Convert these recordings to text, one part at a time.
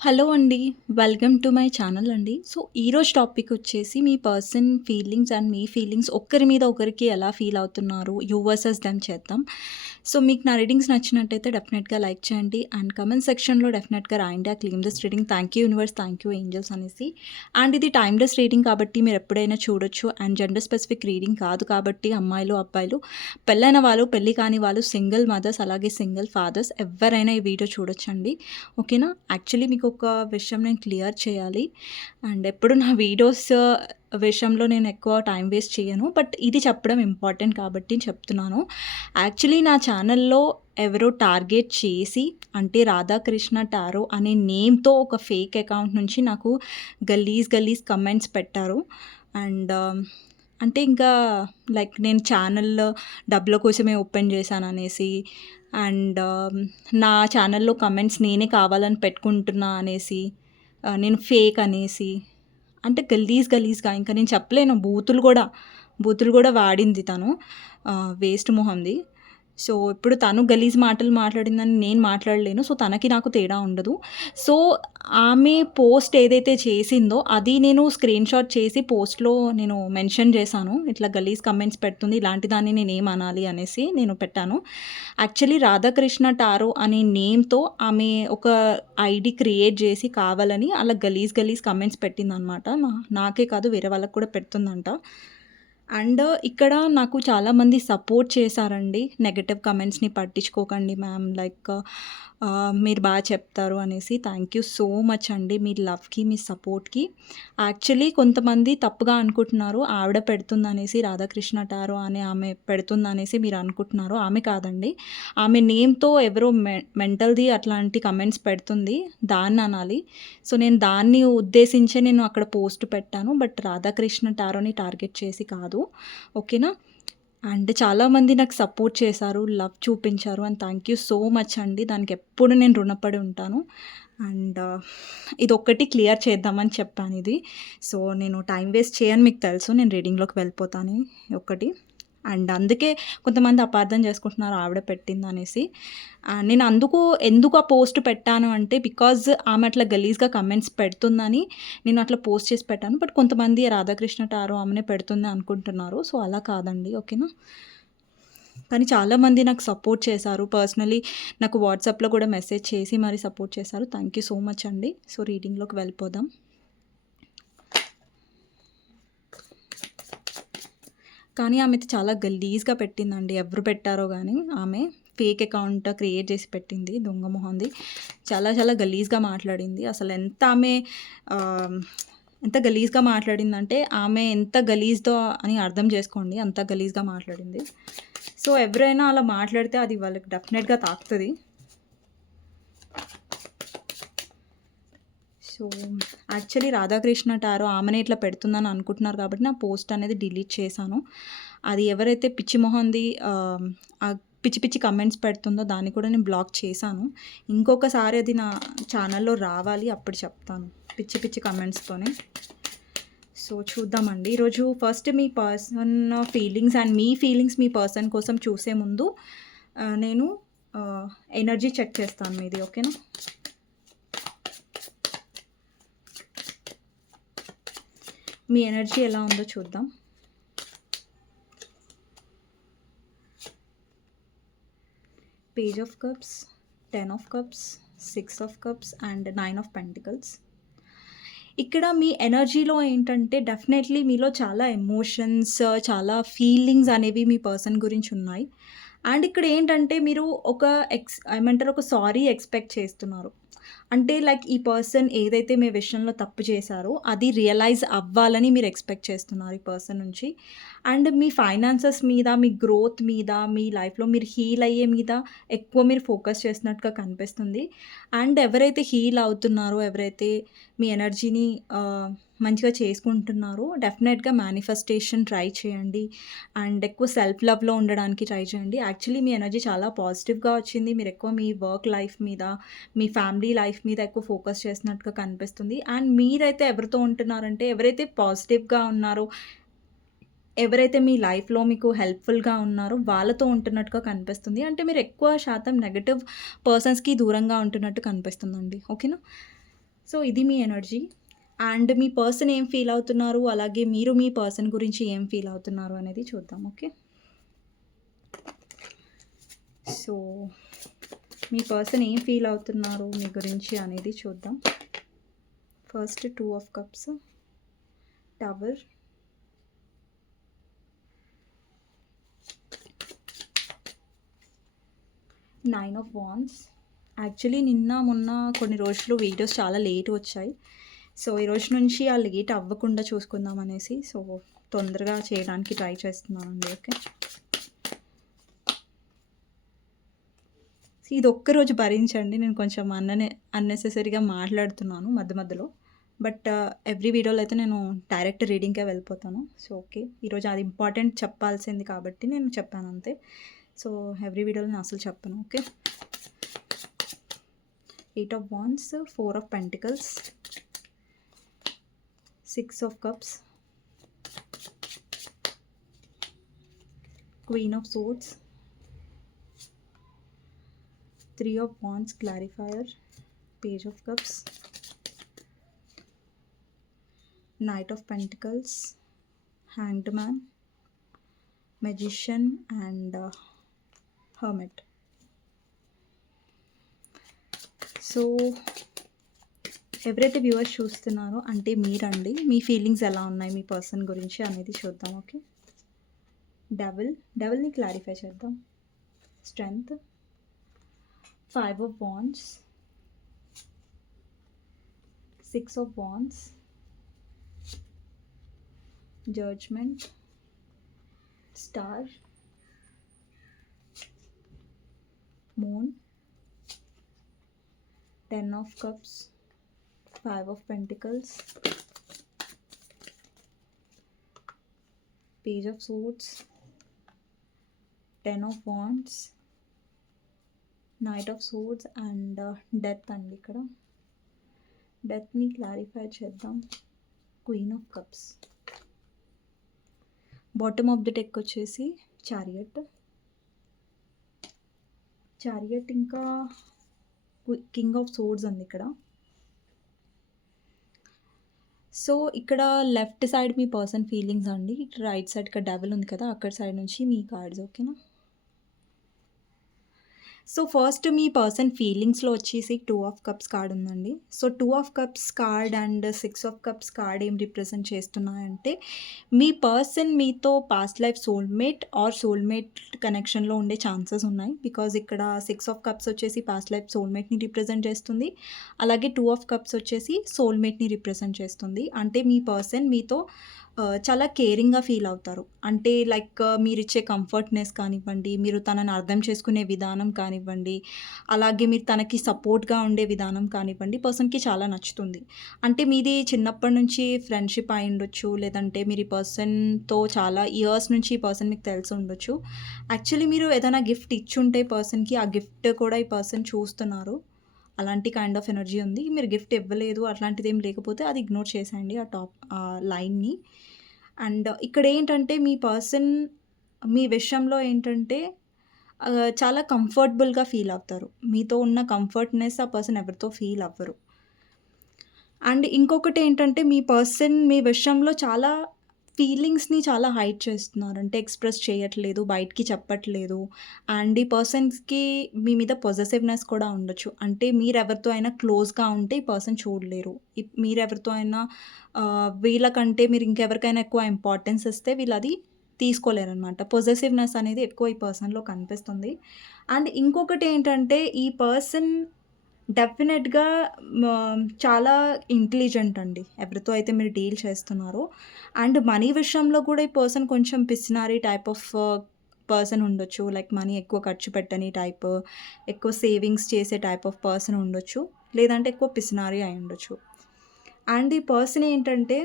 Hello అండి. Welcome to my channel అండి. So, ఈరోజు టాపిక్ వచ్చేసి మీ పర్సన్ ఫీలింగ్స్ అండ్ మీ ఫీలింగ్స్ ఒకరి మీద ఒకరికి ఎలా ఫీల్ అవుతున్నారు, యూ వర్సెస్ దెమ్ చేద్దాం. సో, మీకు నా రీడింగ్స్ నచ్చినట్టయితే డెఫినెట్‌గా లైక్ చేయండి అండ్ కామెంట్ సెక్షన్‌లో డెఫినెట్‌గా రాయండి. ఆ claim this reading thank you universe, thank you angels అనేసి. అండ్ ఇది టైమ్‌లెస్ రీడింగ్ కాబట్టి మీరు ఎప్పుడైనా చూడొచ్చు. అండ్ జెండర్ స్పెసిఫిక్ రీడింగ్ కాదు కాబట్టి అమ్మాయిలు, అబ్బాయిలు, పెళ్ళైన వాళ్ళు, పెళ్లి కాని వాళ్ళు, సింగిల్ మదర్స్, అలాగే సింగిల్ ఫాదర్స్ ఎవ్వరైనా ఈ వీడియో చూడొచ్చండి. ఓకేనా? యాక్చువల్లీ మీకు ఒక విషయం నేను క్లియర్ చేయాలి. అండ్ ఎప్పుడు నా వీడియోస్ విషయంలో నేను ఎక్కువ టైం వేస్ట్ చేయను. బట్ ఇది చెప్పడం ఇంపార్టెంట్ కాబట్టి చెప్తున్నాను. యాక్చువల్లీ నా ఛానల్‌లో ఎవరో టార్గెట్ చేసి అంటే రాధాకృష్ణ టారో అనే నేమ్‌తో ఒక ఫేక్ అకౌంట్ నుంచి నాకు గలీజ్ కమెంట్స్ పెట్టారు. అండ్ అంటే ఇంకా లైక్ నేను ఛానల్ డబ్బుల కోసమే ఓపెన్ చేశాననేసి అండ్ నా ఛానల్‌లో కమెంట్స్ నేనే కావాలని పెట్టుకుంటున్నా అనేసి, నేను ఫేక్ అనేసి, అంటే గలీజ్‌గా ఇంకా నేను చెప్పలేను. బూతులు గూడా వాడింది తను. వేస్ట్ మొహంది. సో, ఇప్పుడు తను గలీజ్ మాటలు మాట్లాడిందని నేను మాట్లాడలేను. సో, తనకి నాకు తేడా ఉండదు. సో, ఆమె పోస్ట్ ఏదైతే చేసిందో అది నేను స్క్రీన్‌షాట్ చేసి పోస్ట్‌లో నేను మెన్షన్ చేశాను. ఇట్లా గలీజ్ కమెంట్స్ పెడుతుంది. ఇలాంటి దాన్ని నేనేమనాలి అనేసి నేను పెట్టాను. యాక్చువల్లీ రాధాకృష్ణ టారో అనే నేమ్‌తో ఆమె ఒక ఐడీ క్రియేట్ చేసి కావాలని అలా గలీజ్ కమెంట్స్ పెట్టిందనమాట. నాకే కాదు వేరే వాళ్ళకి కూడా పెడుతుందంట. అండ్ ఇక్కడ నాకు చాలామంది సపోర్ట్ చేశారండి. నెగెటివ్ కమెంట్స్‌ని పట్టించుకోకండి మ్యామ్, లైక్ మీరు బాగా చెప్తారు అనేసి. థ్యాంక్ యూ సో మచ్ అండి మీ లవ్‌కి, మీ సపోర్ట్‌కి. యాక్చువల్లీ కొంతమంది తప్పుగా అనుకుంటున్నారు. ఆవిడ పెడుతుందనేసి, రాధాకృష్ణ టారో అనే ఆమె పెడుతుందనేసి మీరు అనుకుంటున్నారు. ఆమె కాదండి. ఆమె నేమ్‌తో ఎవరో మెంటల్‌ది అట్లాంటి కమెంట్స్ పెడుతుంది. దాన్ని అనాలి. సో, నేను దాన్ని ఉద్దేశించే నేను అక్కడ పోస్ట్ పెట్టాను. బట్ రాధాకృష్ణ టారోని టార్గెట్ చేసి కాదు. ఓకేనా? అండ్ చాలామంది నాకు సపోర్ట్ చేశారు, లవ్ చూపించారు and thank you so much అండి. దానికి ఎప్పుడు నేను రుణపడి ఉంటాను. అండ్ ఇదొక్కటి క్లియర్ చేద్దామని చెప్పాను ఇది. సో, నేను టైం వేస్ట్ చేయను మీకు తెలుసు. నేను రీడింగ్‌లోకి వెళ్ళిపోతాను ఒక్కటి. అండ్ అందుకే కొంతమంది అపార్థం చేసుకుంటున్నారు ఆవిడ పెట్టిందనేసి. నేను ఎందుకు ఆ పోస్ట్ పెట్టాను అంటే బికాజ్ ఆమె అట్లా గలీజ్‌గా కమెంట్స్ పెడుతుందని నేను అట్లా పోస్ట్ చేసి పెట్టాను. బట్ కొంతమంది రాధాకృష్ణ టారో ఆమెనే పెడుతుంది అనుకుంటున్నారు. సో, అలా కాదండి. ఓకేనా? కానీ చాలామంది నాకు సపోర్ట్ చేశారు. పర్సనలీ నాకు వాట్సాప్‌లో కూడా మెసేజ్ చేసి మరి సపోర్ట్ చేశారు. థ్యాంక్ యూ సో మచ్ అండి. సో, రీడింగ్‌లోకి వెళ్ళిపోదాం. కానీ ఆమె చాలా గలీజ్‌గా పెట్టిందండి. ఎవరు పెట్టారో గానీ ఆమె ఫేక్ అకౌంట్ క్రియేట్ చేసి పెట్టింది. దొంగ మొహంది. చాలా గలీజ్‌గా మాట్లాడింది. అసలు ఎంత గలీజ్‌గా మాట్లాడిందంటే ఆమె ఎంత గలీజ్‌దో అని అర్థం చేసుకోండి. అంత గలీజ్‌గా మాట్లాడింది. సో, ఎవరైనా అలా మాట్లాడితే అది వాళ్ళకి డెఫినెట్‌గా తాకుతది. సో, యాక్చువల్లీ రాధాకృష్ణ టారో ఆమెనే ఇట్లా పెడుతుందని అనుకుంటున్నారు కాబట్టి నా పోస్ట్ అనేది డిలీట్ చేశాను. అది ఎవరైతే పిచ్చి మొహంది పిచ్చి కమెంట్స్ పెడుతుందో దాన్ని కూడా నేను బ్లాక్ చేశాను. ఇంకొకసారి అది నా ఛానల్‌లో రావాలి, అప్పుడు చెప్తాను పిచ్చి కమెంట్స్‌తోనే. సో, చూద్దామండి. ఈరోజు first me person feelings and మీ ఫీలింగ్స్ మీ పర్సన్ కోసం చూసే ముందు నేను ఎనర్జీ చెక్ చేస్తాను మీది. ఓకేనా? మీ ఎనర్జీ ఎలా ఉందో చూద్దాం. Page of cups, 10 of cups, 6 of cups and 9 of pentacles. ఇక్కడ మీ ఎనర్జీలో ఏంటంటే డెఫినెట్లీ మీలో చాలా ఎమోషన్స్, చాలా ఫీలింగ్స్ అనేవి మీ పర్సన్ గురించి ఉన్నాయి. అండ్ ఇక్కడ ఏంటంటే మీరు ఒక సారీ ఎక్స్పెక్ట్ చేస్తున్నారు. అంటే లైక్ ఈ పర్సన్ ఏదైతే మీ విషయంలో తప్పు చేశారో అది రియలైజ్ అవ్వాలని మీరు ఎక్స్పెక్ట్ చేస్తున్నారు ఈ పర్సన్ నుంచి. అండ్ మీ ఫైనాన్సెస్ మీద, మీ గ్రోత్ మీద, మీ లైఫ్‌లో మీరు హీల్ అయ్యే మీద ఎక్కువ మీరు ఫోకస్ చేస్తున్నట్టుగా కనిపిస్తుంది. అండ్ ఎవరైతే హీల్ అవుతున్నారో, ఎవరైతే మీ ఎనర్జీని మంచిగా చేసుకుంటున్నారో డెఫినెట్‌గా మేనిఫెస్టేషన్ ట్రై చేయండి. అండ్ ఎక్కువ సెల్ఫ్ లవ్‌లో ఉండడానికి ట్రై చేయండి. యాక్చువల్లీ మీ ఎనర్జీ చాలా పాజిటివ్‌గా వచ్చింది. మీరు ఎక్కువ మీ వర్క్ లైఫ్ మీద, మీ ఫ్యామిలీ లైఫ్ మీద ఎక్కువ ఫోకస్ చేసినట్టుగా కనిపిస్తుంది. అండ్ మీరైతే ఎవరితో ఉంటున్నారంటే ఎవరైతే పాజిటివ్‌గా ఉన్నారో, ఎవరైతే మీ లైఫ్‌లో మీకు హెల్ప్‌ఫుల్‌గా ఉన్నారో వాళ్ళతో ఉంటున్నట్టుగా కనిపిస్తుంది. అంటే మీరు ఎక్కువ శాతం నెగెటివ్ పర్సన్స్‌కి దూరంగా ఉంటున్నట్టు కనిపిస్తుందండి. ఓకేనా? సో ఇది మీ ఎనర్జీ. అండ్ మీ పర్సన్ ఏం ఫీల్ అవుతున్నారు, అలాగే మీరు మీ పర్సన్ గురించి ఏం ఫీల్ అవుతున్నారు అనేది చూద్దాం. ఓకే, సో మీ పర్సన్ ఏం ఫీల్ అవుతున్నారు మీ గురించి అనేది చూద్దాం. First 2 of cups, tower, 9 of wands. Actually నిన్న మొన్న కొన్ని రోజులు వీడియోస్ చాలా లేట్ వచ్చాయి. సో ఈరోజు నుంచి ఆ లేట్ అవ్వకుండా చూసుకుందాం అనేసి సో తొందరగా చేయడానికి ట్రై చేస్తున్నానండి. ఓకే, ఇది ఒక్కరోజు భరించండి, నేను కొంచెం అన్నెసెసరీగా మాట్లాడుతున్నాను మధ్య మధ్యలో. బట్ ఎవ్రీ వీడియోలో అయితే నేను డైరెక్ట్ రీడింగ్కే వెళ్ళిపోతాను. సో ఓకే, ఈరోజు అది ఇంపార్టెంట్ చెప్పాల్సింది కాబట్టి నేను చెప్పాను అంతే. సో ఎవ్రీ వీడియోలో నేను అసలు చెప్పను. Okay, 8 of wands, 4 of pentacles, 6 of cups, queen of swords, 3 of wands clarifier, page of cups, Knight of Pentacles, Hanged Man, Magician and Hermit. So ఎవరైతే వ్యూవర్స్ చూస్తున్నారో అంటే మీరండి, మీ ఫీలింగ్స్ ఎలా ఉన్నాయి మీ పర్సన్ గురించి అనేది చూద్దాం. ఓకే, డెవిల్ని క్లారిఫై చేద్దాం. Strength, 5 of wands, 6 of wands, judgement, star, moon, 10 of cups, 5 of pentacles, page of swords, 10 of wands, knight of swords and death అండి. ఇక్కడ డెత్ని క్లారిఫై చేద్దాం. Queen of cups. Bottom of the deck వచ్చేసి chariot, ఇంకా king of swords అండి ఇక్కడ. So ఇక్కడ left side మీ పర్సన్ ఫీలింగ్స్ అండి, రైట్ సైడ్ ఇక్కడ డెవిల్ ఉంది కదా, అక్కడ సైడ్ నుంచి మీ కార్డ్స్. ఓకేనా, సో ఫస్ట్ మీ పర్సన్ ఫీలింగ్స్లో వచ్చేసి 2 ఆఫ్ కప్స్ కార్డ్ ఉందండి. So 2 of cups card and 6 of cups card ఏం రిప్రజెంట్ చేస్తున్నాయంటే మీ పర్సన్ మీతో పాస్ట్ లైఫ్ సోల్మేట్ కనెక్షన్లో ఉండే ఛాన్సెస్ ఉన్నాయి. బికాజ్ ఇక్కడ 6 ఆఫ్ కప్స్ వచ్చేసి పాస్ట్ లైఫ్ సోల్మేట్ని రిప్రజెంట్ చేస్తుంది, అలాగే 2 ఆఫ్ కప్స్ వచ్చేసి సోల్మేట్ని రిప్రజెంట్ చేస్తుంది. అంటే మీ పర్సన్ మీతో చాలా కేరింగ్గా ఫీల్ అవుతారు. అంటే లైక్ మీరు ఇచ్చే కంఫర్ట్నెస్ కానివ్వండి, మీరు తనని అర్థం చేసుకునే విధానం కానివ్వండి, అలాగే మీరు తనకి సపోర్ట్గా ఉండే విధానం కానివ్వండి, పర్సన్కి చాలా నచ్చుతుంది. అంటే మీది చిన్నప్పటి నుంచి ఫ్రెండ్షిప్ అయి ఉండొచ్చు, లేదంటే మీరు ఈ పర్సన్తో చాలా ఇయర్స్ నుంచి ఈ పర్సన్ మీకు తెలిసి ఉండొచ్చు. యాక్చువల్లీ మీరు ఏదైనా గిఫ్ట్ ఇచ్చుంటే పర్సన్కి, ఆ గిఫ్ట్ కూడా ఈ పర్సన్ చూస్తున్నారు, అలాంటి కైండ్ ఆఫ్ ఎనర్జీ ఉంది. మీరు గిఫ్ట్ ఇవ్వలేదు అట్లాంటిది ఏం లేకపోతే అది ఇగ్నోర్ చేసేయండి ఆ లైన్ని. అండ్ ఇక్కడ ఏంటంటే మీ పర్సన్ మీ విషయంలో ఏంటంటే చాలా కంఫర్టబుల్గా ఫీల్ అవుతారు. మీతో ఉన్న కంఫర్ట్నెస్ ఆ పర్సన్ ఎవరితో ఫీల్ అవ్వరు. అండ్ ఇంకొకటి ఏంటంటే మీ పర్సన్ మీ విషయంలో చాలా ఫీలింగ్స్ని చాలా హైడ్ చేస్తున్నారు, అంటే ఎక్స్ప్రెస్ చేయట్లేదు, బయటికి చెప్పట్లేదు. అండ్ ఈ పర్సన్స్కి మీ మీద పొజెసివ్నెస్ కూడా ఉండొచ్చు. అంటే మీరు ఎవరితో అయినా క్లోజ్గా ఉంటే ఈ పర్సన్ చూడలేరు. మీరు ఎవరితో అయినా వీళ్ళకంటే మీరు ఇంకెవరికైనా ఎక్కువ ఇంపార్టెన్స్ ఇస్తే వీళ్ళు అది తీసుకోలేరనమాట. పొజెసివ్నెస్ అనేది ఎక్కువ ఈ పర్సన్లో కనిపిస్తుంది. అండ్ ఇంకొకటి ఏంటంటే ఈ పర్సన్ డెఫినెట్గా చాలా ఇంటెలిజెంట్ అండి, ఎవరితో అయితే మీరు డీల్ చేస్తున్నారో. అండ్ మనీ విషయంలో కూడా ఈ పర్సన్ కొంచెం పిసినారీ టైప్ ఆఫ్ పర్సన్ ఉండొచ్చు. లైక్ మనీ ఎక్కువ ఖర్చు పెట్టని టైప్, ఎక్కువ సేవింగ్స్ చేసే టైప్ ఆఫ్ పర్సన్ ఉండొచ్చు, లేదంటే ఎక్కువ పిసినారీ అయి ఉండొచ్చు. అండ్ ఈ పర్సన్ ఏంటంటే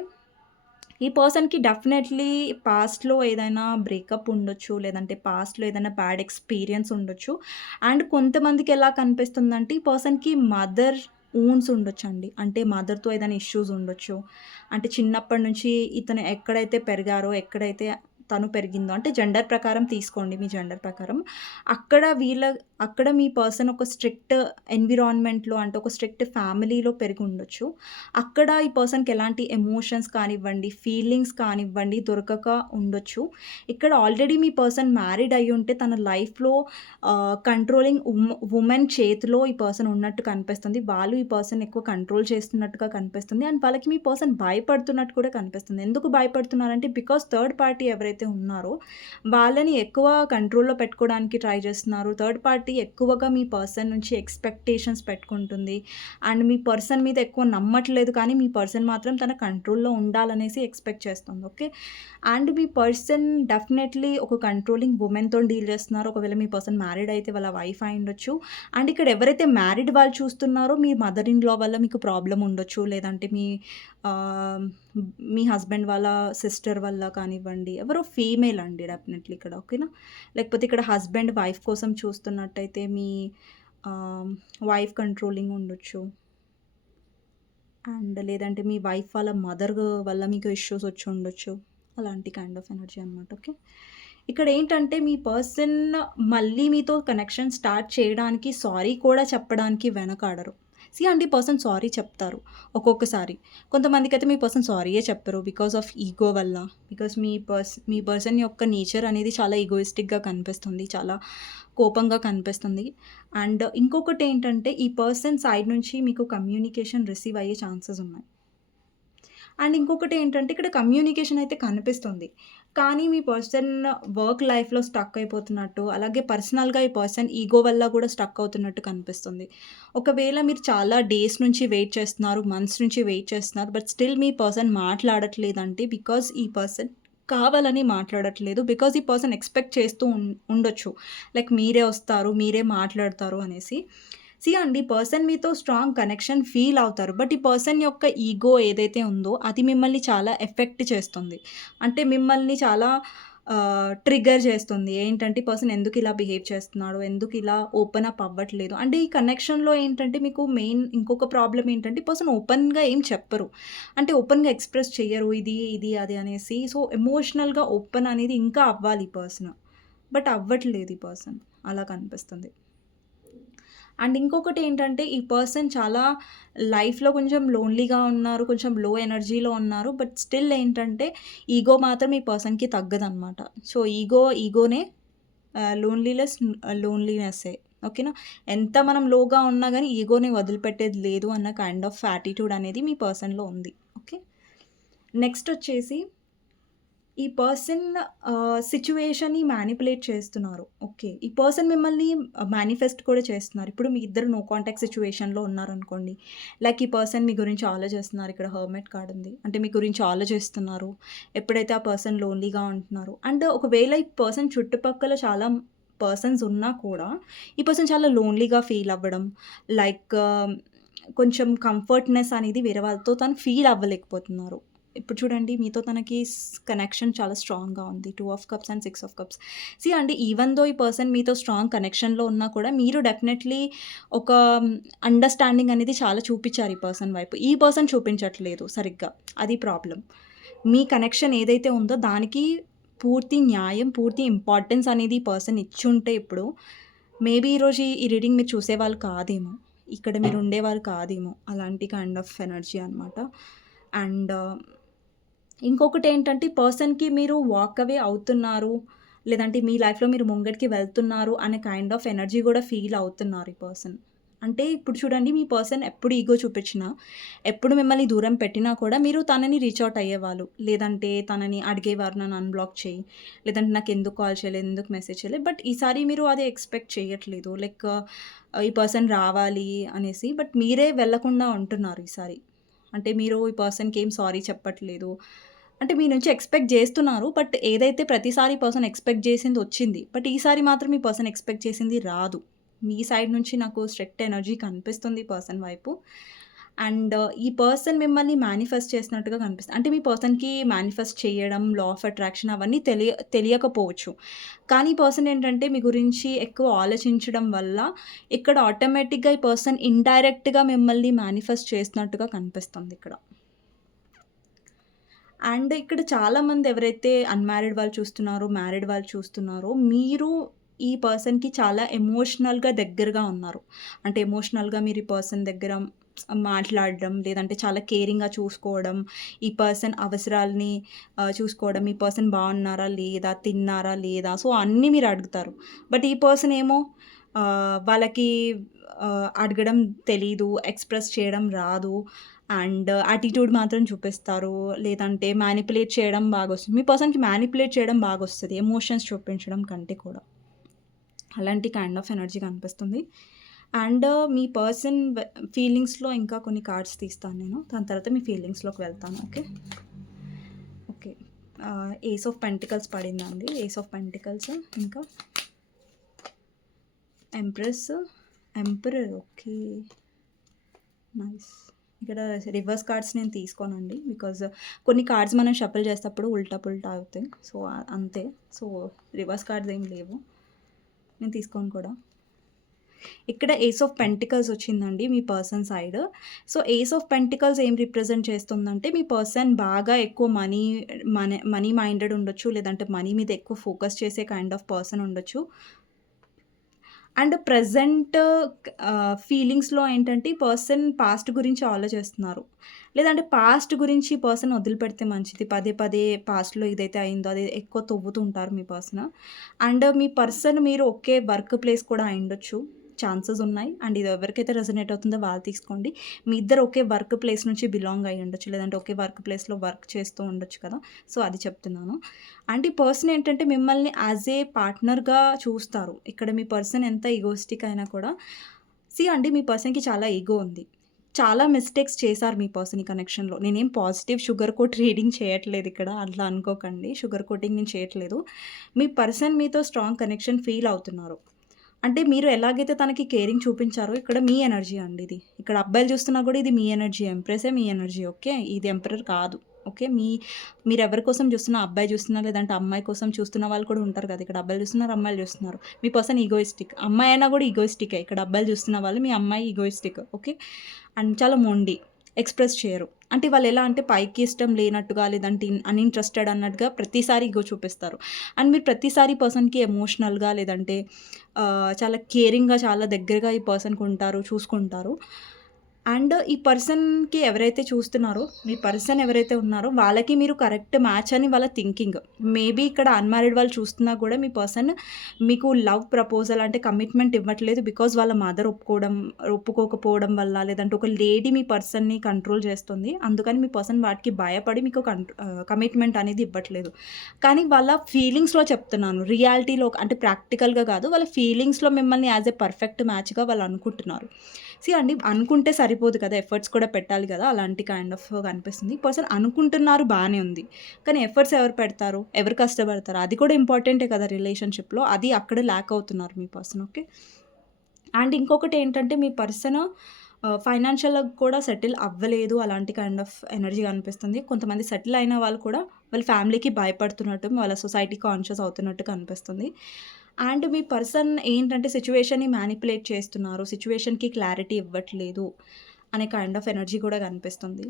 ఈ పర్సన్కి డెఫినెట్లీ పాస్ట్లో ఏదైనా బ్రేకప్ ఉండొచ్చు, లేదంటే పాస్ట్లో ఏదైనా బ్యాడ్ ఎక్స్పీరియన్స్ ఉండొచ్చు. అండ్ కొంతమందికి ఎలా కనిపిస్తుందంటే ఈ పర్సన్కి మదర్ ఊన్స్ ఉండొచ్చు అండి, అంటే మదర్తో ఏదైనా ఇష్యూస్ ఉండొచ్చు. అంటే చిన్నప్పటి నుంచి ఇతను ఎక్కడైతే పెరిగారో, ఎక్కడైతే తను పెరిగిందో అంటే జెండర్ ప్రకారం తీసుకోండి మీ జెండర్ ప్రకారం. అక్కడ మీ పర్సన్ ఒక స్ట్రిక్ట్ ఎన్విరాన్మెంట్‌లో అంటే ఒక స్ట్రిక్ట్ ఫ్యామిలీలో పెరిగుండొచ్చు. అక్కడ ఈ పర్సన్‌కి ఎలాంటి ఎమోషన్స్ కానివ్వండి, ఫీలింగ్స్ కానివ్వండి దొరకక ఉండొచ్చు. ఇక్కడ ఆల్రెడీ మీ పర్సన్ మ్యారీడ్ అయ్యుంటే తన లైఫ్‌లో కంట్రోలింగ్ వుమెన్ చేతిలో ఈ పర్సన్ ఉన్నట్టు కనిపిస్తుంది. వాళ్ళు ఈ పర్సన్ ఎక్కువ కంట్రోల్ చేస్తున్నట్టుగా కనిపిస్తుంది. అండ్ వాళ్ళకి మీ పర్సన్ భయపడుతున్నట్టు కూడా కనిపిస్తుంది. ఎందుకు భయపడుతున్నారంటే బికాజ్ థర్డ్ పార్టీ ఎవరైతే ఉన్నారో వాళ్ళని ఎక్కువ కంట్రోల్‌లో పెట్టుకోవడానికి ట్రై చేస్తున్నారు. థర్డ్ పార్టీ ఎక్కువగా మీ పర్సన్ నుంచి ఎక్స్‌పెక్టేషన్స్ పెట్టుకుంటుంది. అండ్ మీ పర్సన్ మీద ఎక్కువ నమ్మట్లేదు కానీ మీ పర్సన్ మాత్రం తన కంట్రోల్‌లో ఉండాలనేసి ఎక్స్‌పెక్ట్ చేస్తుంది. Okay. And me person definitely ఒక కంట్రోలింగ్ వుమెన్‌తోని డీల్ చేస్తున్నారు. ఒకవేళ మీ పర్సన్ మ్యారీడ్ అయితే వాళ్ళ వైఫ్ అయ్యుండొచ్చు. అండ్ ఇక్కడ ఎవరైతే మ్యారీడ్ వాళ్ళు చూస్తున్నారో మీ మదర్ ఇన్ లా వల్ల మీకు ప్రాబ్లమ్ ఉండొచ్చు. లేదంటే ఆహ్, మీ హస్బెండ్ వాళ్ళ సిస్టర్ వల్ల కానివ్వండి. ఎవరో ఫీమేల్ అండి డెఫినెట్‌లీ ఇక్కడ. ఓకేనా. లేకపోతే ఇక్కడ హస్బెండ్ వైఫ్ కోసం చూస్తున్నట్టయితే మీ ఆహ్, వైఫ్ కంట్రోలింగ్ ఉండొచ్చు. అండ్ లేదంటే మీ వైఫ్ వాళ్ళ మదర్ వల్ల మీకు ఇష్యూస్ వచ్చి ఉండొచ్చు. అలాంటి కైండ్ ఆఫ్ ఎనర్జీ అనమాట. ఓకే. ఇక్కడేంటంటే మీ పర్సన్ మళ్ళీ మీతో కనెక్షన్ స్టార్ట్ చేయడానికి సారీ కూడా చెప్పడానికి వెనకాడరు. అండి పర్సన్ సారీ చెప్తారు ఒక్కొక్కసారి. కొంతమందికైతే మీ పర్సన్ సారీయే చెప్పరు బికాస్ ఆఫ్ ఈగో వల్ల. బికాస్ మీ పర్సన్ యొక్క నేచర్ అనేది చాలా ఈగోయిస్టిక్‌గా కనిపిస్తుంది. చాలా కోపంగా కనిపిస్తుంది. అండ్ ఇంకొకటేంటంటే ఈ పర్సన్ సైడ్ నుంచి మీకు కమ్యూనికేషన్ రిసీవ్ అయ్యే ఛాన్సెస్ ఉన్నాయి. అండ్ ఇంకొకటేంటంటే ఇక్కడ కమ్యూనికేషన్ అయితే కనిపిస్తుంది. కానీ మీ పర్సన్ వర్క్ లైఫ్‌లో స్టక్ అయిపోతున్నట్టు, అలాగే పర్సనల్‌గా ఈ పర్సన్ ఈగో వల్ల కూడా స్టక్ అవుతున్నట్టు కనిపిస్తుంది. ఒకవేళ మీరు చాలా డేస్ నుంచి వెయిట్ చేస్తున్నారు, మంత్స్ నుంచి వెయిట్ చేస్తున్నారు. బట్ స్టిల్ మీ పర్సన్ మాట్లాడట్లేదంటే బికాజ్ ఈ పర్సన్ కావాలని మాట్లాడట్లేదు. బికాజ్ ఈ పర్సన్ ఎక్స్‌పెక్ట్ చేస్తూ ఉండొచ్చు. లైక్ మీరే వస్తారు, మీరే మాట్లాడతారు అనేసి. అండి పర్సన్ మీతో స్ట్రాంగ్ కనెక్షన్ ఫీల్ అవుతారు. బట్ ఈ పర్సన్ యొక్క ఈగో ఏదైతే ఉందో అది మిమ్మల్ని చాలా ఎఫెక్ట్ చేస్తుంది. అంటే మిమ్మల్ని చాలా ట్రిగ్గర్ చేస్తుంది. ఏంటంటే ఈ పర్సన్ ఎందుకు ఇలా బిహేవ్ చేస్తున్నాడు? ఎందుకు ఇలా ఓపెన్ అప్ అవ్వట్లేదు? అంటే ఈ కనెక్షన్‌లో ఏంటంటే మీకు మెయిన్ ఇంకొక ప్రాబ్లమ్ ఏంటంటే ఈ పర్సన్ ఓపెన్‌గా ఏం చెప్పరు. అంటే ఓపెన్‌గా ఎక్స్‌ప్రెస్ చెయ్యరు. ఇది, అది అనేసి. సో, ఎమోషనల్‌గా ఓపెన్ అనేది ఇంకా అవ్వాలి ఈ పర్సన్. బట్ అవ్వట్లేదు ఈ పర్సన్. అలా కనిపిస్తుంది. అండ్ ఇంకొకటేంటంటే ఈ పర్సన్ చాలా లైఫ్‌లో కొంచెం లోన్‌లీగా ఉన్నారు. కొంచెం లో ఎనర్జీలో ఉన్నారు. బట్ స్టిల్ ఏంటంటే ఈగో మాత్రం ఈ పర్సన్‌కి తగ్గదనమాట. సో, ఈగోనే లోన్లీనెస్సే. ఓకేనా. ఎంత మనం లోగా ఉన్నా గానీ ఈగోని వదిలిపెట్టేది లేదు అన్న కైండ్ ఆఫ్ యాటిట్యూడ్ అనేది మీ పర్సన్‌లో ఉంది. ఓకే. నెక్స్ట్ వచ్చేసి ఈ పర్సన్ సిట్యుయేషన్‌ని మ్యానిపులేట్ చేస్తున్నారు. ఓకే. ఈ పర్సన్ మిమ్మల్ని మేనిఫెస్ట్ కూడా చేస్తున్నారు. ఇప్పుడు మీ ఇద్దరు నో కాంటాక్ట్ సిట్యుయేషన్‌లో ఉన్నారనుకోండి. లైక్ ఈ పర్సన్ మీ గురించి ఆలోచిస్తున్నారు. ఇక్కడ హెర్మిట్ కార్డ్ ఉంది. అంటే మీ గురించి ఆలోచిస్తున్నారు. ఎప్పుడైతే ఆ పర్సన్ లోన్లీగా ఉంటున్నారు. అండ్ ఒకవేళ ఈ పర్సన్ చుట్టుపక్కల చాలా పర్సన్స్ ఉన్నా కూడా ఈ పర్సన్ చాలా లోన్లీగా ఫీల్ అవ్వడం. లైక్ కొంచెం కంఫర్ట్‌నెస్ అనేది వేరే వాళ్ళతో తను ఫీల్ అవ్వలేకపోతున్నారు. ఇప్పుడు చూడండి మీతో తనకి కనెక్షన్ చాలా స్ట్రాంగ్‌గా ఉంది. 2 of cups and 6 of cups. అండి ఈవెన్ దో ఈ పర్సన్ మీతో స్ట్రాంగ్ కనెక్షన్‌లో ఉన్నా కూడా మీరు డెఫినెట్‌లీ ఒక అండర్‌స్టాండింగ్ అనేది చాలా చూపిచ్చారు ఈ పర్సన్ వైపు. ఈ పర్సన్ చూపించట్లేదు సరిగ్గా. అది ప్రాబ్లమ్. మీ కనెక్షన్ ఏదైతే ఉందో దానికి పూర్తి న్యాయం, పూర్తి ఇంపార్టెన్స్ అనేది ఈ పర్సన్ ఇచ్చుంటే ఇప్పుడు మేబీ ఈరోజు ఈ రీడింగ్ మీరు చూసేవాళ్ళు కాదేమో. ఇక్కడ మీరు ఉండేవాళ్ళు కాదేమో. అలాంటి కైండ్ ఆఫ్ ఎనర్జీ అనమాట. అండ్ ఇంకొకటేంటంటే పర్సన్‌కి మీరు వాక్ అవే అవుతున్నారు. లేదంటే మీ లైఫ్‌లో మీరు ముంగటికి వెళ్తున్నారు అనే కైండ్ ఆఫ్ ఎనర్జీ గూడా ఫీల్ అవుతున్నారు ఈ పర్సన్. అంటే ఇప్పుడు చూడండి మీ పర్సన్ ఎప్పుడు ఈగో చూపించినా, ఎప్పుడు మిమ్మల్ని దూరం పెట్టినా కూడా మీరు తనని రీచ్ ఔట్ అయ్యేవాళ్ళు. లేదంటే తనని అడిగేవారు నన్ను అన్‌బ్లాక్ చెయ్యి. లేదంటే నాకెందుకు కాల్ చేయలేదు? ఎందుకు మెసేజ్ చేయలేదు? బట్ ఈసారి మీరు అది ఎక్స్‌పెక్ట్ చేయట్లేదు. లైక్ ఈ పర్సన్ రావాలి అనేసి. బట్ మీరే వెళ్ళకుండా ఉంటున్నారు ఈసారి. అంటే మీరు ఈ పర్సన్‌కి ఏం సారీ చెప్పట్లేదు. అంటే మీ నుంచి ఎక్స్‌పెక్ట్ జేస్తున్నారు. బట్ ఏదైతే ప్రతిసారి పర్సన్ ఎక్స్‌పెక్ట్ జేసింది వచ్చింది. బట్ ఈసారి మాత్రం ఈ పర్సన్ ఎక్స్‌పెక్ట్ చేసింది రాదు. మీ సైడ్ నుంచి నాకు స్ట్రిక్ట్ ఎనర్జీ కనిపిస్తుంది ఈ పర్సన్ వైపు. అండ్ ఈ పర్సన్ మిమ్మల్ని మేనిఫెస్ట్ చేసినట్టుగా కనిపిస్తుంది. అంటే మీ పర్సన్‌కి మేనిఫెస్ట్ చేయడం, లా ఆఫ్ అట్రాక్షన్ అవన్నీ తెలియకపోవచ్చు. కానీ ఈ పర్సన్ ఏంటంటే మీ గురించి ఎక్కువ ఆలోచించడం వల్ల ఇక్కడ ఆటోమేటిక్‌గా ఈ పర్సన్ ఇండైరెక్ట్‌గా మిమ్మల్ని మేనిఫెస్ట్ చేసినట్టుగా కనిపిస్తుంది ఇక్కడ. అండ్ ఇక్కడ చాలామంది ఎవరైతే అన్‌మ్యారిడ్ వాళ్ళు చూస్తున్నారో, మ్యారిడ్ వాళ్ళు చూస్తున్నారో, మీరు ఈ పర్సన్‌కి చాలా ఎమోషనల్‌గా దగ్గరగా ఉన్నారు. అంటే ఎమోషనల్‌గా మీరు ఈ పర్సన్ దగ్గర మాట్లాడడం, లేదంటే చాలా కేరింగ్‌గా చూసుకోవడం, ఈ పర్సన్ అవసరాలని చూసుకోవడం, ఈ పర్సన్ బాగున్నారా లేదా? తిన్నారా లేదా? సో, అన్నీ మీరు అడుగుతారు. బట్ ఈ పర్సన్ ఏమో వాళ్ళకి అడగడం తెలీదు, ఎక్స్‌ప్రెస్ చేయడం రాదు. అండ్ యాటిట్యూడ్ మాత్రం చూపిస్తారు. లేదంటే మ్యానిపులేట్ చేయడం బాగొస్తుంది. మీ పర్సన్‌కి మ్యానిపులేట్ చేయడం బాగొస్తది. ఎమోషన్స్ చూపించడం కంటే కూడా. అలాంటి కైండ్ ఆఫ్ ఎనర్జీ కనిపిస్తుంది. అండ్ మీ పర్సన్ ఫీలింగ్స్‌లో ఇంకా కొన్ని కార్డ్స్ తీస్తాను నేను. దాని తర్వాత మీ ఫీలింగ్స్‌లోకి వెళ్తాను. Okay. Okay. Ace of pentacles పడిందండి. ఏస్ ఆఫ్ పెంటికల్స్ ఇంకా ఎంప్రెస్, ఎంపరర్. ఓకే. నైస్. ఇక్కడ రివర్స్ కార్డ్స్ నేను తీసుకోనండి. బికాజ్ కొన్ని కార్డ్స్ మనం షఫుల్ చేసేటప్పుడు ఉల్టా పుల్టా అవుతాయి. సో, అంతే. సో, రివర్స్ కార్డ్స్ ఏం లేవు. నేను తీసుకోను కూడా. ఇక్కడ ఏస్ ఆఫ్ పెంటికల్స్ వచ్చిందండి మీ పర్సన్ సైడ్. సో, ఏస్ ఆఫ్ పెంటికల్స్ ఏం రిప్రజెంట్ చేస్తుందంటే మీ పర్సన్ బాగా ఎక్కువ మనీ మైండెడ్ ఉండొచ్చు. లేదంటే మనీ మీద ఎక్కువ ఫోకస్ చేసే కైండ్ ఆఫ్ పర్సన్ ఉండొచ్చు. అండ్ ప్రెజెంట్ ఫీలింగ్స్‌లో ఏంటంటే ఈ పర్సన్ పాస్ట్ గురించి ఆలోచిస్తున్నారు. లేదంటే పాస్ట్ గురించి ఈ పర్సన్ వదిలిపెడితే మంచిది. పదే పదే పాస్ట్‌లో ఏదైతే అయిందో అది ఎక్కువ తవ్వుతూ ఉంటారు మీ పర్సన్. అండ్ మీ పర్సన్ మీరు ఒకే వర్క్ ప్లేస్ కూడా అయ్యుండొచ్చు. ఛాన్సెస్ ఉన్నాయి. అండ్ ఇది ఎవరికైతే రెజొనేట్ అవుతుందో వాళ్ళు తీసుకోండి. మీ ఇద్దరు ఒకే వర్క్ ప్లేస్ నుంచి బిలాంగ్ అయ్యుండొచ్చు. లేదంటే ఒకే వర్క్ ప్లేస్‌లో వర్క్ చేస్తూ ఉండొచ్చు కదా! సో, అది చెప్తున్నాను. అండ్ ఈ పర్సన్ ఏంటంటే మిమ్మల్ని యాజ్ ఏ పార్ట్నర్‌గా చూస్తారు. ఇక్కడ మీ పర్సన్ ఎంత ఈగోయిస్టిక్ అయినా కూడా అండి మీ పర్సన్‌కి చాలా ఈగో ఉంది. చాలా మిస్టేక్స్ చేశారు మీ పర్సన్ ఈ కనెక్షన్‌లో. నేనేం పాజిటివ్ షుగర్ కోట్ రీడింగ్ చేయట్లేదు ఇక్కడ. అట్లా అనుకోకండి. షుగర్ కోటింగ్ నేను చేయట్లేదు. మీ పర్సన్ మీతో స్ట్రాంగ్ కనెక్షన్ ఫీల్ అవుతున్నారు. అంటే మీరు ఎలాగైతే తనకి కేరింగ్ చూపించారో ఇక్కడ మీ ఎనర్జీ అండి ఇది. ఇక్కడ అబ్బాయిలు చూస్తున్నా కూడా ఇది మీ ఎనర్జీ. ఎంప్రెసే మీ ఎనర్జీ. ఓకే. ఇది ఎంపరర్ కాదు. ఓకే. మీరెవరి కోసం చూస్తున్నా, అబ్బాయి చూస్తున్నా లేదంటే అమ్మాయి కోసం చూస్తున్న వాళ్ళు కూడా ఉంటారు కదా! ఇక్కడ అబ్బాయిలు చూస్తున్నారు, అమ్మాయిలు చూస్తున్నారు. మీ పర్సన్ ఈగోయిస్టిక్. అమ్మాయి అయినా కూడా ఈగోయిస్టికే. ఇక్కడ అబ్బాయిలు చూస్తున్న వాళ్ళు మీ అమ్మాయి ఈగోయిస్టిక్. ఓకే. అండ్ చాలా మొండి. ఎక్స్‌ప్రెస్ చేయరు. అంటే వాళ్ళు ఎలా అంటే పైకి ఇష్టం లేనట్టుగా లేదంటే అన్‌ఇంట్రెస్టెడ్ అన్నట్టుగా ప్రతిసారి ఇగో చూపిస్తారు. అండ్ మీరు ప్రతిసారి పర్సన్‌కి ఎమోషనల్‌గా లేదంటే చాలా కేరింగ్‌గా చాలా దగ్గరగా ఈ పర్సన్‌కి ఉంటారు, చూసుకుంటారు. అండ్ ఈ పర్సన్‌కి ఎవరైతే చూస్తున్నారో, మీ పర్సన్ ఎవరైతే ఉన్నారో వాళ్ళకి మీరు కరెక్ట్ మ్యాచ్ అని వాళ్ళ థింకింగ్. మేబీ ఇక్కడ అన్‌మ్యారిడ్ వాళ్ళు చూస్తున్నా కూడా మీ పర్సన్ మీకు లవ్ ప్రపోజల్ అంటే కమిట్మెంట్ ఇవ్వట్లేదు. బికాజ్ వాళ్ళ మదర్ ఒప్పుకోకపోవడం వల్ల లేదంటే ఒక లేడీ మీ పర్సన్‌ని కంట్రోల్ చేస్తుంది. అందుకని మీ పర్సన్ వాటికి భయపడి మీకు కమిట్మెంట్ అనేది ఇవ్వట్లేదు. కానీ వాళ్ళ ఫీలింగ్స్‌లో చెప్తున్నాను. రియాలిటీలో అంటే ప్రాక్టికల్‌గా కాదు. వాళ్ళ ఫీలింగ్స్‌లో మిమ్మల్ని యాజ్ ఎ పర్ఫెక్ట్ మ్యాచ్‌గా వాళ్ళు అనుకుంటున్నారు. అండి అనుకుంటే సరిపోదు కదా! ఎఫర్ట్స్ కూడా పెట్టాలి కదా! అలాంటి కైండ్ ఆఫ్ కనిపిస్తుంది. పర్సన్ అనుకుంటున్నారు బానే ఉంది. కానీ ఎఫర్ట్స్ ఎవరు పెడతారు? ఎవరు కష్టపడతారు? అది కూడా ఇంపార్టెంటే కదా రిలేషన్‌షిప్‌లో. అది అక్కడ ల్యాక్ అవుతున్నారు మీ పర్సన్. ఓకే. అండ్ ఇంకొకటి ఏంటంటే మీ పర్సన్ ఫైనాన్షియల్‌గా కూడా సెటిల్ అవ్వలేదు. అలాంటి కైండ్ ఆఫ్ ఎనర్జీ కనిపిస్తుంది. కొంతమంది సెటిల్ అయిన వాళ్ళు కూడా వాళ్ళ ఫ్యామిలీకి భయపడుతున్నట్టు, వాళ్ళ సొసైటీ కాన్షియస్ అవుతున్నట్టు కనిపిస్తుంది. అండ్ మీ పర్సన్ ఏంటంటే సిట్యుయేషన్‌ని మ్యానిపులేట్ చేస్తున్నారు. సిట్యుయేషన్‌కి క్లారిటీ ఇవ్వట్లేదు అనే కైండ్ ఆఫ్ ఎనర్జీ కూడా కనిపిస్తుంది.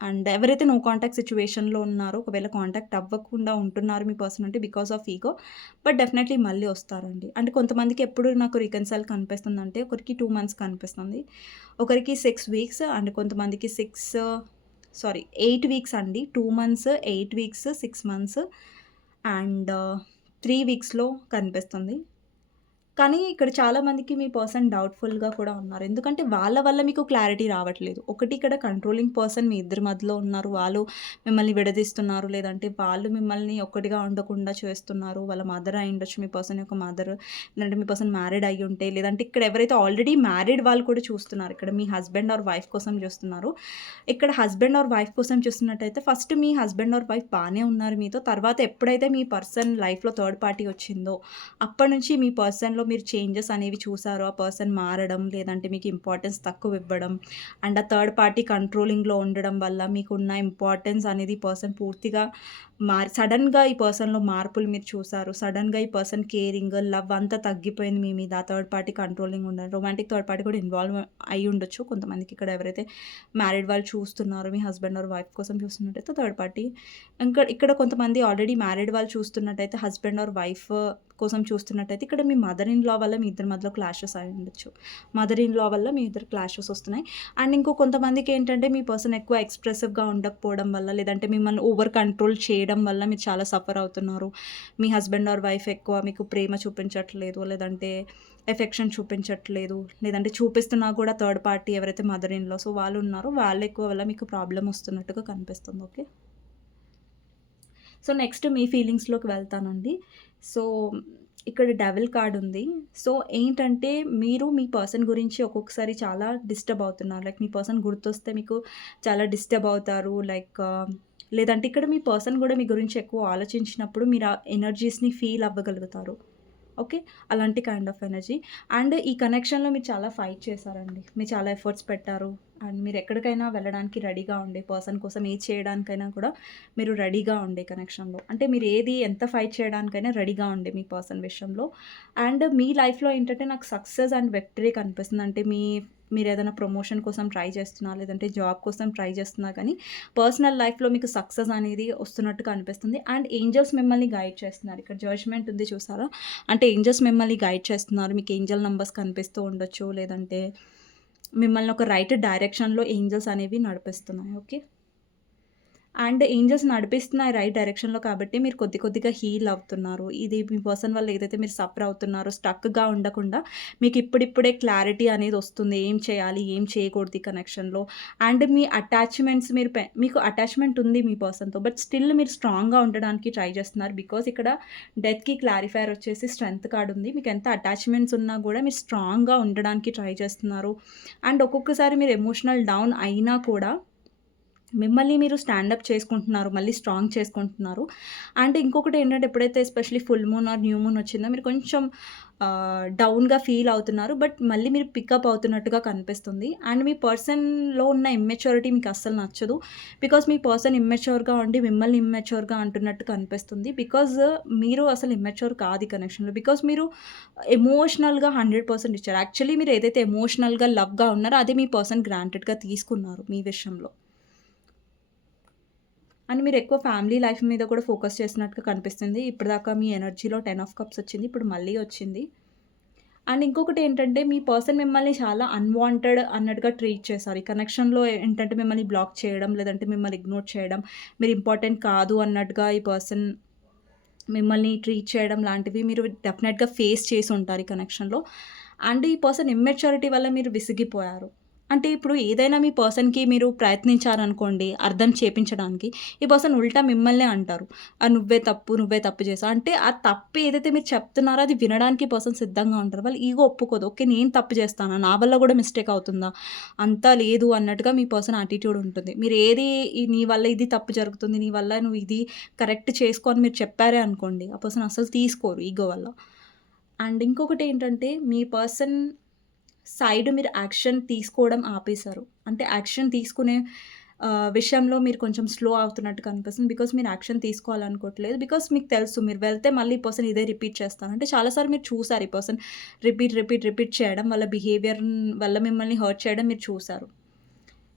అండ్ ఎవరైతే నో కాంటాక్ట్ సిట్యుయేషన్‌లో ఉన్నారో, ఒకవేళ కాంటాక్ట్ అవ్వకుండా ఉంటున్నారు మీ పర్సన్ అంటే because of ego. But definitely మళ్ళీ వస్తారండి. అంటే కొంతమందికి ఎప్పుడు నాకు రికన్సైల్ కనిపిస్తుందంటే ఒకరికి 2 మంత్స్ కనిపిస్తుంది. ఒకరికి 6 వీక్స్ అండ్ కొంతమందికి 8 వీక్స్ అండి. 2 మంత్స్, 8 వీక్స్, 6 మంత్స్ అండ్ 3 వీక్స్‌లో కనిపిస్తుంది. కానీ ఇక్కడ చాలామందికి మీ పర్సన్ డౌట్‌ఫుల్‌గా కూడా ఉన్నారు. ఎందుకంటే వాళ్ళ వల్ల మీకు క్లారిటీ రావట్లేదు. ఒకటి ఇక్కడ కంట్రోలింగ్ పర్సన్ మీ ఇద్దరి మధ్యలో ఉన్నారు. వాళ్ళు మిమ్మల్ని విడదీస్తున్నారు. లేదంటే వాళ్ళు మిమ్మల్ని ఒక్కటిగా ఉండకుండా చేస్తున్నారు. వాళ్ళ మదర్ అయ్యుండొచ్చు. మీ పర్సన్ యొక్క మదర్. లేదంటే మీ పర్సన్ మ్యారీడ్ అయ్యుంటే లేదంటే ఇక్కడ ఎవరైతే ఆల్రెడీ మ్యారీడ్ వాళ్ళు కూడా చూస్తున్నారు. ఇక్కడ మీ హస్బెండ్ ఆర్ వైఫ్ కోసం చూస్తున్నారు. ఇక్కడ హస్బెండ్ ఆర్ వైఫ్ కోసం చూస్తున్నట్టయితే first me husband or wife బానే ఉన్నారు మీతో. తర్వాత ఎప్పుడైతే మీ పర్సన్ లైఫ్‌లో థర్డ్ పార్టీ వచ్చిందో అప్పటి నుంచి మీ పర్సన్‌లో మీరు చేంజెస్ అనేవి చూసారో, ఆ పర్సన్ మారడం, లేదంటే మీకు ఇంపార్టెన్స్ తక్కువ ఇవ్వడం, అండ్ ఆ థర్డ్ పార్టీ కంట్రోలింగ్‌లో ఉండడం వల్ల మీకున్న ఇంపార్టెన్స్ అనేది ఈ పర్సన్ పూర్తిగా సడెన్‌గా ఈ పర్సన్‌లో మార్పులు మీరు చూసారు. సడెన్‌గా ఈ పర్సన్ కేరింగ్, లవ్ అంతా తగ్గిపోయింది మీ మీద. ఆ థర్డ్ పార్టీ కంట్రోలింగ్ ఉండడం. రొమాంటిక్ థర్డ్ పార్టీ కూడా ఇన్వాల్వ్ అయ్యి ఉండొచ్చు. కొంతమందికి ఇక్కడ ఎవరైతే మ్యారీడ్ వాళ్ళు చూస్తున్నారో, మీ హస్బెండ్ ఆర్ వైఫ్ కోసం చూస్తున్నట్టయితే థర్డ్ పార్టీ. ఇక్కడ కొంతమంది ఆల్రెడీ మ్యారీడ్ వాళ్ళు చూస్తున్నట్టయితే హస్బెండ్ ఆర్ వైఫ్ కోసం చూస్తున్నట్టయితే ఇక్కడ మీ మదర్ ఇన్ లా వల్ల మీ ఇద్దరి మధ్యలో క్లాషెస్ అయి ఉండొచ్చు. మదర్ ఇన్ లా వల్ల మీ ఇద్దరు క్లాషెస్ వస్తున్నాయి. అండ్ ఇంకో కొంతమందికి ఏంటంటే మీ పర్సన్ ఎక్కువ ఎక్స్‌ప్రెసివ్‌గా ఉండకపోవడం వల్ల, లేదంటే మిమ్మల్ని ఓవర్ కంట్రోల్ చేయడం వల్ల మీరు చాలా సఫర్ అవుతున్నారు. మీ హస్బెండ్ ఆర్ వైఫ్ ఎక్కువ మీకు ప్రేమ చూపించట్లేదు, లేదంటే ఎఫెక్షన్ చూపించట్లేదు, లేదంటే చూపిస్తున్నా కూడా థర్డ్ పార్టీ ఎవరైతే మదర్ ఇన్ లా వాళ్ళు ఉన్నారో వాళ్ళు ఎక్కువ వల్ల మీకు ప్రాబ్లమ్ వస్తున్నట్టుగా కనిపిస్తుంది. ఓకే. సో, నెక్స్ట్ మీ ఫీలింగ్స్‌లోకి వెళ్తానండి. సో, ఇక్కడ డెవిల్ కార్డ్ ఉంది. సో, ఏంటంటే మీరు మీ పర్సన్ గురించి ఒక్కొక్కసారి చాలా డిస్టర్బ్ అవుతున్నారు. లైక్ మీ పర్సన్ గుర్తొస్తే మీకు చాలా డిస్టర్బ్ అవుతారు. లేదంటే ఇక్కడ మీ పర్సన్ గూడా మీ గురించి ఎక్కువ ఆలోచించినప్పుడు మీరు ఆ ఎనర్జీస్‌ని ఫీల్ అవ్వగలుగుతారు. ఓకే. అలాంటి కైండ్ ఆఫ్ ఎనర్జీ. అండ్ ఈ కనెక్షన్‌లో మీరు చాలా ఫైట్ చేశారండి. మీరు చాలా ఎఫర్ట్స్ పెట్టారు. అండ్ మీరు ఎక్కడికైనా వెళ్ళడానికి రెడీగా ఉండే పర్సన్ కోసం ఏది చేయడానికైనా కూడా మీరు రెడీగా ఉండే కనెక్షన్‌లో. అంటే మీరు ఏది ఎంత ఫైట్ చేయడానికైనా రెడీగా ఉండే మీ పర్సన్ విషయంలో. అండ్ మీ లైఫ్‌లో ఏంటంటే నాకు సక్సెస్ అండ్ విక్టరీ కనిపిస్తుంది. అంటే మీరేదైనా ప్రమోషన్ కోసం ట్రై చేస్తున్నా, లేదంటే జాబ్ కోసం ట్రై చేస్తున్నా కానీ పర్సనల్ లైఫ్‌లో మీకు సక్సెస్ అనేది వస్తున్నట్టుగా అనిపిస్తుంది. అండ్ ఏంజెల్స్ మిమ్మల్ని గైడ్ చేస్తున్నారు. ఇక్కడ జడ్జ్‌మెంట్ ఉంది చూసారా? అంటే ఏంజెల్స్ మిమ్మల్ని గైడ్ చేస్తున్నారు. మీకు ఏంజెల్ నంబర్స్ కనిపిస్తూ ఉండొచ్చు. లేదంటే మిమ్మల్ని ఒక రైట్ డైరెక్షన్‌లో ఏంజెల్స్ అనేవి నడిపిస్తున్నాయి. ఓకే. అండ్ ఏంజెల్స్ నడిపిస్తున్నాయి రైట్ డైరెక్షన్‌లో కాబట్టి మీరు కొద్దిగా హీల్ అవుతున్నారు. ఇది మీ పర్సన్ వల్ల ఏదైతే మీరు సఫర్ అవుతున్నారో స్టక్‌గా ఉండకుండా మీకు ఇప్పుడిప్పుడే క్లారిటీ అనేది వస్తుంది. ఏం చేయాలి? ఏం చేయకూడదు ఈ కనెక్షన్‌లో. అండ్ మీ అటాచ్‌మెంట్స్ మీకు అటాచ్‌మెంట్ ఉంది మీ పర్సన్‌తో. బట్ స్టిల్ మీరు స్ట్రాంగ్‌గా ఉండడానికి ట్రై చేస్తున్నారు. బికాజ్ ఇక్కడ డెత్‌కి క్లారిఫైయర్ వచ్చేసి స్ట్రెంత్ కార్డ్ ఉంది. మీకు ఎంత అటాచ్‌మెంట్స్ ఉన్నా కూడా మీరు స్ట్రాంగ్‌గా ఉండడానికి ట్రై చేస్తున్నారు. అండ్ ఒక్కొక్కసారి మీరు ఎమోషనల్ డౌన్ అయినా కూడా మిమ్మల్ని మీరు స్టాండప్ చేసుకుంటున్నారు. మళ్ళీ స్ట్రాంగ్ చేసుకుంటున్నారు. అండ్ ఇంకొకటి ఏంటంటే ఎప్పుడైతే especially full moon or new moon వచ్చిందో మీరు కొంచెం డౌన్‌గా ఫీల్ అవుతున్నారు. బట్ మళ్ళీ మీరు పికప్ అవుతున్నట్టుగా కనిపిస్తుంది. అండ్ మీ పర్సన్‌లో ఉన్న ఇమ్మెచ్యూరిటీ మీకు అస్సలు నచ్చదు. బికాజ్ మీ పర్సన్ ఇమ్మెచ్యూర్‌గా ఉండి మిమ్మల్ని ఇమ్మెచ్యూర్‌గా అంటున్నట్టు కనిపిస్తుంది. బికాజ్ మీరు అసలు ఇమ్మెచ్యూర్ కాదు ఈ కనెక్షన్‌లో. బికాజ్ మీరు ఎమోషనల్‌గా 100% ఇచ్చారు. యాక్చువల్లీ మీరు ఏదైతే ఎమోషనల్‌గా లవ్‌గా ఉన్నారో అది మీ పర్సన్ గ్రాంటెడ్‌గా తీసుకున్నారు మీ విషయంలో. అండ్ మీరు ఎక్కువ ఫ్యామిలీ లైఫ్ మీద కూడా ఫోకస్ చేసినట్టుగా కనిపిస్తుంది. ఇప్పటిదాకా మీ ఎనర్జీలో 10 ఆఫ్ కప్స్ వచ్చింది. ఇప్పుడు మళ్ళీ వచ్చింది. అండ్ ఇంకొకటి ఏంటంటే మీ పర్సన్ మిమ్మల్ని చాలా అన్‌వాంటెడ్ అన్నట్టుగా ట్రీట్ చేశారు. ఈ కనెక్షన్‌లో ఏంటంటే మిమ్మల్ని బ్లాక్ చేయడం, లేదంటే మిమ్మల్ని ఇగ్నోర్ చేయడం, మీరు ఇంపార్టెంట్ కాదు అన్నట్టుగా ఈ పర్సన్ మిమ్మల్ని ట్రీట్ చేయడం లాంటివి మీరు డెఫినెట్‌గా ఫేస్ చేసి ఉంటారు ఈ కనెక్షన్‌లో. అండ్ ఈ పర్సన్ ఇమ్మెచ్యూరిటీ వల్ల మీరు విసిగిపోయారు. అంటే ఇప్పుడు ఏదైనా మీ పర్సన్‌కి మీరు ప్రయత్నించారనుకోండి అర్థం చేపించడానికి, ఈ పర్సన్ ఉల్టా మిమ్మల్నే అంటారు. నువ్వే తప్పు చేశావు." అంటే ఆ తప్పు ఏదైతే మీరు చెప్తున్నారో అది వినడానికి పర్సన్ సిద్ధంగా ఉంటారు. వాళ్ళ ఈగో ఒప్పుకోదు. ఓకే. నేను తప్పు చేస్తానా? నా వల్ల కూడా మిస్టేక్ అవుతుందా? అంతా లేదు అన్నట్టుగా మీ పర్సన్ యాటిట్యూడ్ ఉంటుంది. మీరు నీ వల్ల ఇది తప్పు జరుగుతుంది. నీ వల్ల నువ్వు ఇది కరెక్ట్ చేసుకో అని మీరు చెప్పారే అనుకోండి, ఆ పర్సన్ అస్సలు తీసుకోరు ఈగో వల్ల. అండ్ ఇంకొకటి ఏంటంటే మీ పర్సన్ సైడ్ మీరు యాక్షన్ తీసుకోవడం ఆపేశారు. అంటే యాక్షన్ తీసుకునే విషయంలో మీరు కొంచెం స్లో అవుతున్నట్టు కనిపిస్తుంది. బికాజ్ మీరు యాక్షన్ తీసుకోవాలనుకోవట్లేదు. బికాజ్ మీకు తెలుసు మీరు వెళ్తే మళ్ళీ ఈ పర్సన్ ఇదే రిపీట్ చేస్తారు. అంటే చాలా సార్లు మీరు చూసారు ఈ పర్సన్ రిపీట్ చేయడం, వాళ్ళ బిహేవియర్ వల్ల మిమ్మల్ని హర్ట్ చేయడం మీరు చూసారు.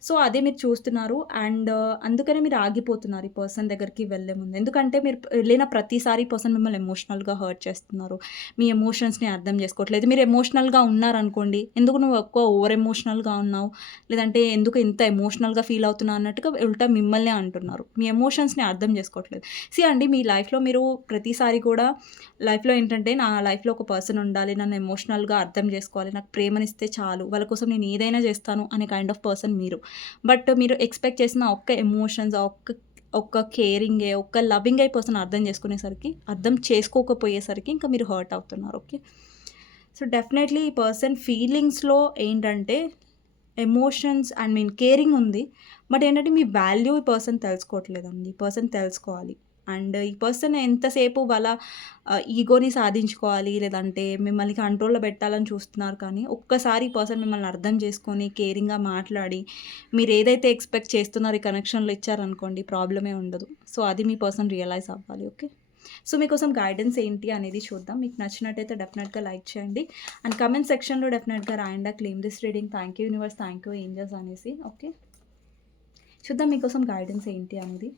సో, అదే మీరు చూస్తున్నారు. అండ్ అందుకనే మీరు ఆగిపోతున్నారు ఈ పర్సన్ దగ్గరికి వెళ్ళే ముందు. ఎందుకంటే మీరు వెళ్ళిన ప్రతిసారి ఈ పర్సన్ మిమ్మల్ని ఎమోషనల్‌గా హర్ట్ చేస్తున్నారు. మీ ఎమోషన్స్‌ని అర్థం చేసుకోవట్లేదు. మీరు ఎమోషనల్‌గా ఉన్నారనుకోండి, ఎందుకు నువ్వు ఎక్కువ ఓవర్ ఎమోషనల్‌గా ఉన్నావు, లేదంటే ఎందుకు ఇంత ఎమోషనల్‌గా ఫీల్ అవుతున్నావు అన్నట్టుగా ఉల్టా మిమ్మల్నే అంటున్నారు. మీ ఎమోషన్స్‌ని అర్థం చేసుకోవట్లేదు. అండి మీ లైఫ్‌లో మీరు ప్రతిసారి కూడా లైఫ్‌లో ఏంటంటే నా లైఫ్‌లో ఒక పర్సన్ ఉండాలి, నన్ను ఎమోషనల్‌గా అర్థం చేసుకోవాలి, నాకు ప్రేమనిస్తే చాలు, వాళ్ళ కోసం నేను ఏదైనా చేస్తాను అనే కైండ్ ఆఫ్ పర్సన్ మీరు. బట్ మీరు ఎక్స్‌పెక్ట్ చేసిన ఒక్క ఎమోషన్స్, ఒక్క కేరింగే, ఒక్క లవింగే పర్సన్ అర్థం చేసుకోకపోయేసరికి ఇంకా మీరు హర్ట్ అవుతున్నారు. ఓకే. సో, డెఫినెట్‌లీ ఈ పర్సన్ ఫీలింగ్స్‌లో ఏంటంటే ఎమోషన్స్ కేరింగ్ ఉంది. బట్ ఏంటంటే మీ వాల్యూ ఈ పర్సన్ తెలుసుకోవట్లేదండి. ఈ పర్సన్ తెలుసుకోవాలి. అండ్ ఈ పర్సన్ ఎంతసేపు వాళ్ళ ఈగోని సాధించుకోవాలి, లేదంటే మిమ్మల్ని కంట్రోల్‌లో పెట్టాలని చూస్తున్నారు కానీ, ఒక్కసారి ఈ పర్సన్ మిమ్మల్ని అర్థం చేసుకొని, కేరింగ్‌గా మాట్లాడి, మీరేదైతే ఎక్స్‌పెక్ట్ చేస్తున్నారో ఈ కనెక్షన్‌లో ఇచ్చారనుకోండి ప్రాబ్లమే ఉండదు. సో, అది మీ పర్సన్ రియలైజ్ అవ్వాలి. ఓకే. సో, మీకోసం గైడెన్స్ ఏంటి అనేది చూద్దాం. మీకు నచ్చినట్టయితే డెఫినెట్‌గా లైక్ చేయండి. అండ్ కామెంట్ సెక్షన్‌లో డెఫినెట్‌గా రాయండి claim this reading. Thank you universe, thank you angels అనేసి. ఓకే. చూద్దాం మీకోసం గైడెన్స్ ఏంటి అనేది.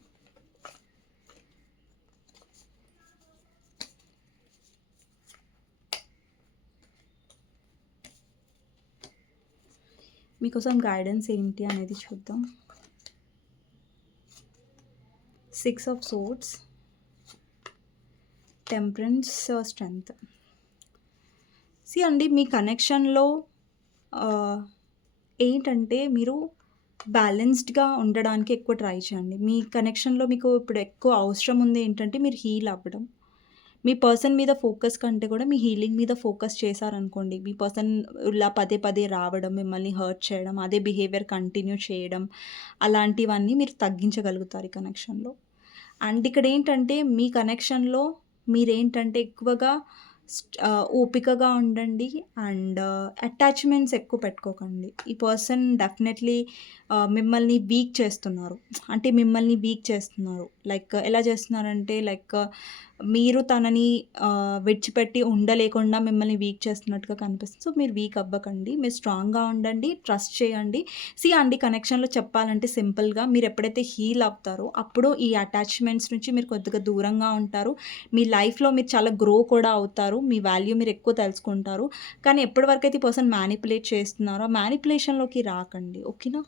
మీకోసం గైడెన్స్ ఏంటి అనేది చూద్దాం. 6 ఆఫ్ సోర్డ్స్, టెంపరెన్స్, స్ట్రెంగ్త్. అండి మీ కనెక్షన్‌లో ఏంటంటే మీరు బ్యాలెన్స్డ్‌గా ఉండడానికి ఎక్కువ ట్రై చేయండి. మీ కనెక్షన్‌లో మీకు ఇప్పుడు ఎక్కువ అవసరం ఉంది ఏంటంటే మీరు హీల్ అవ్వడం. మీ పర్సన్ మీద ఫోకస్ కంటే కూడా మీ హీలింగ్ మీద ఫోకస్ చేశారనుకోండి, మీ పర్సన్ ఇలా పదే పదే రావడం, మిమ్మల్ని హర్ట్ చేయడం, అదే బిహేవియర్ కంటిన్యూ చేయడం, అలాంటివన్నీ మీరు తగ్గించగలుగుతారు ఈ కనెక్షన్‌లో. అండ్ ఇక్కడేంటంటే మీ కనెక్షన్‌లో మీరేంటంటే ఎక్కువగా ఓపికగా ఉండండి. అండ్ అటాచ్‌మెంట్స్ ఎక్కువ పెట్టుకోకండి. ఈ పర్సన్ డెఫినెట్‌లీ మిమ్మల్ని వీక్ చేస్తున్నారు. అంటే మిమ్మల్ని వీక్ చేస్తున్నారు. లైక్ ఎలా చేస్తున్నారంటే మీరు తనని విడిచిపెట్టి ఉండలేకుండా మిమ్మల్ని వీక్ చేస్తున్నట్టుగా కనిపిస్తుంది. సో, మీరు వీక్ అవ్వకండి. మీరు స్ట్రాంగ్‌గా ఉండండి. ట్రస్ట్ చేయండి. అండి కనెక్షన్‌లో చెప్పాలంటే సింపుల్‌గా మీరు ఎప్పుడైతే హీల్ అవుతారో అప్పుడు ఈ అటాచ్‌మెంట్స్ నుంచి మీరు కొద్దిగా దూరంగా ఉంటారు. మీ లైఫ్‌లో మీరు చాలా గ్రో కూడా అవుతారు. మీ వాల్యూ మీరు ఎక్కువ తెలుసుకుంటారు. కానీ ఎప్పటి వరకైతే ఈ పర్సన్ మ్యానిపులేట్ చేస్తున్నారో ఆ మ్యానిపులేషన్‌లోకి రాకండి. ఓకేనా?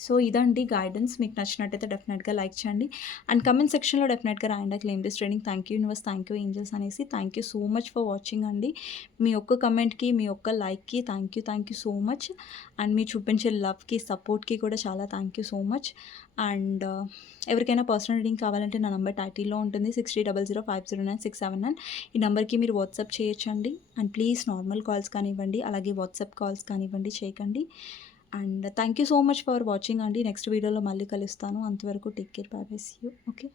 సో, ఇదండి గైడెన్స్. మీకు నచ్చినట్టయితే డెఫినెట్‌గా లైక్ చేయండి. అండ్ కామెంట్ సెక్షన్‌లో డెఫినెట్‌గా రాయండి claim this reading. Thank you universe, thank you angels అనేసి. Thank you so much for watching అండి. మీ ఒక్క కమెంట్‌కి, మీ ఒక్క లైక్‌కి thank you so much. And మీరు చూపించే లవ్‌కి, సపోర్ట్‌కి కూడా చాలా thank you so much. And ఎవరికైనా పర్సనల్ రీడింగ్ కావాలంటే నా నంబర్ టైటిల్‌లో ఉంటుంది. 6300509679. ఈ నంబర్‌కి మీరు వాట్సాప్ చేయొచ్చండి. అండ్ ప్లీజ్ నార్మల్ కాల్స్ కానివ్వండి, అలాగే వాట్సాప్ కాల్స్ కానివ్వండి చేయకండి. And thank you so much for watching అండి. నెక్స్ట్ వీడియోలో మళ్ళీ కలుస్తాను. అంతవరకు take care. Bye bye. See you. Okay.